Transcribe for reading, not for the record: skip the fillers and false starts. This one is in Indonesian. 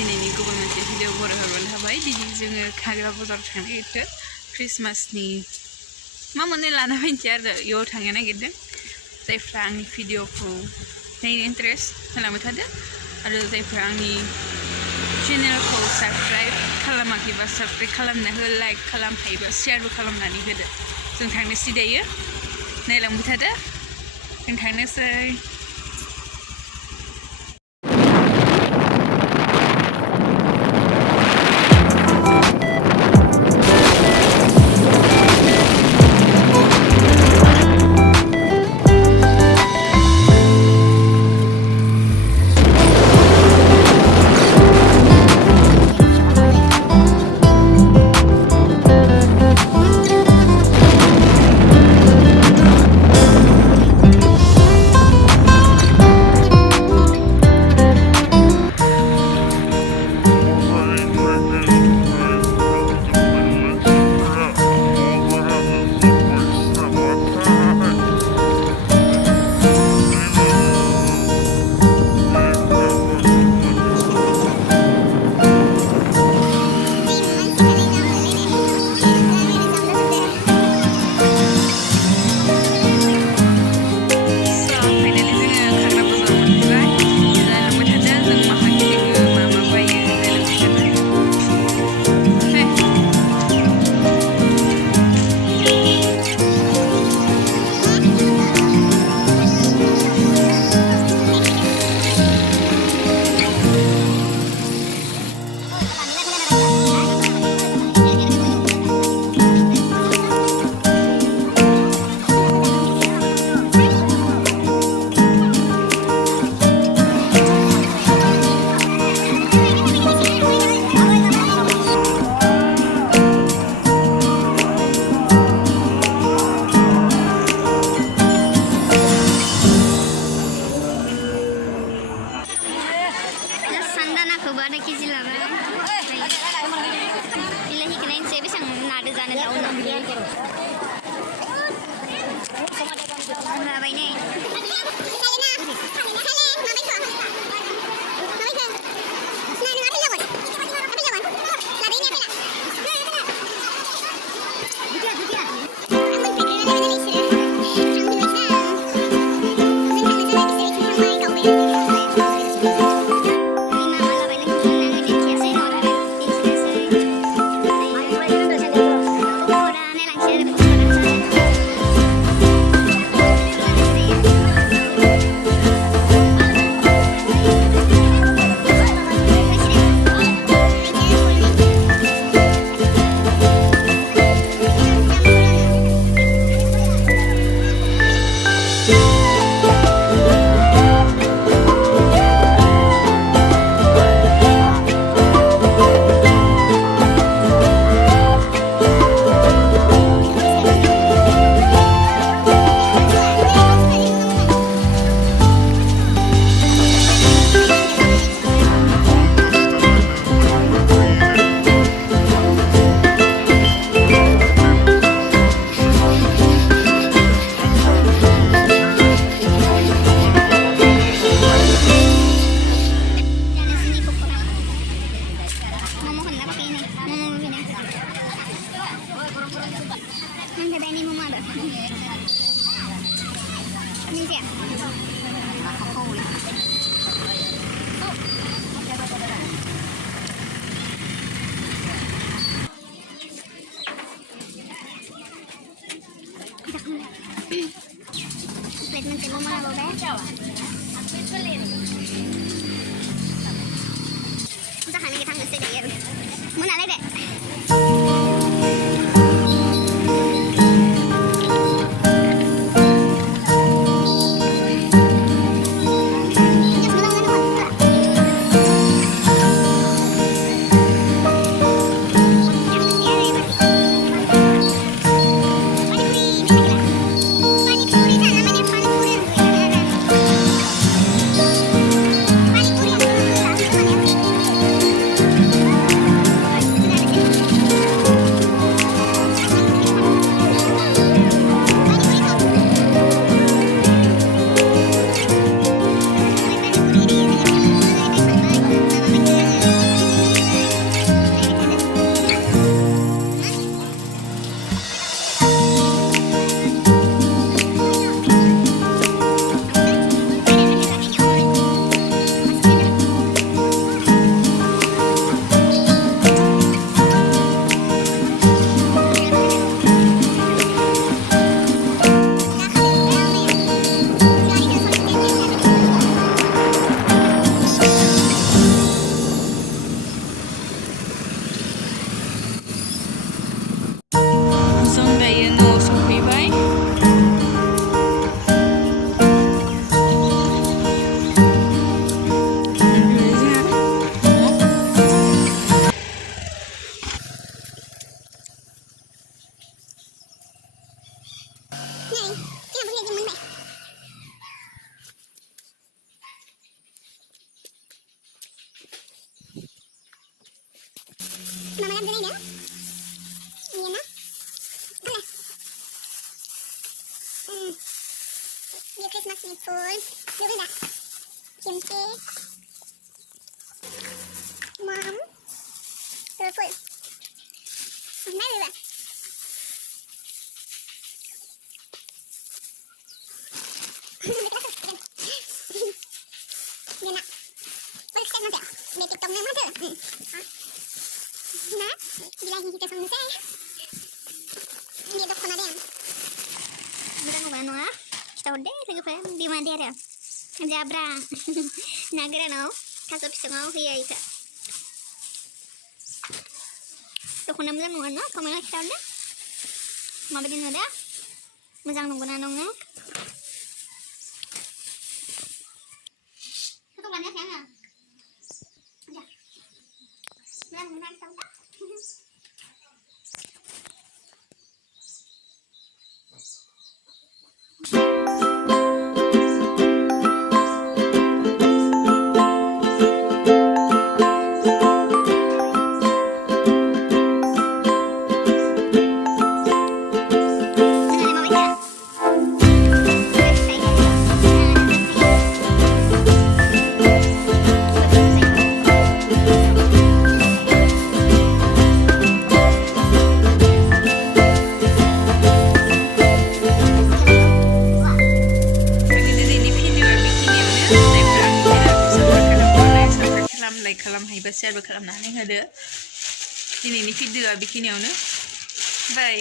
दिनैनि गुबुन मोनसे भिडिअ बरायहरबाय थाबाय दिनै जोङो खाग्रा बाजाराव थांनो नागिरदों क्रिसमासनि मा मोननै लाना फैनोसै आरो इयाव थांनो नागिरदों जायफ्रा आंनि भिडिअखौ नायनो इन्टारेस्ट खालामबाय थादों आरो जायफ्रा आंनि चेनेलखौ साबस्क्राइब खालामाखैबा साबस्क्राइब खालामना हो लाइक खालामखायोबा शेयारबो खालामनानै होदो जों थांनोसै दायो नायलांबाय थादो जों थांनोसै Dulu dah. Kimchi. Mom. Telepon. Mana dah? Dia nak. Oh, kita nanti. Dia TikTok ni mana? Nah, bila kita selesai. Dia dah kena dia. Berang mana ah? Kita udah lagi pun di mana dia? Jabra. Nagra no. Kasut pisau hiya itu. Tuh kena mana mana? Kamu nak kita udah? Mau beli nada? Muzang nunggu nanongnya. Satu banyak ya nggak? Udah. Berang mana kita udah? खालामहायोबा शेयारबो खालामनानै होदो दिनैनि भिडिअ'आ बेखिनियावनो बाय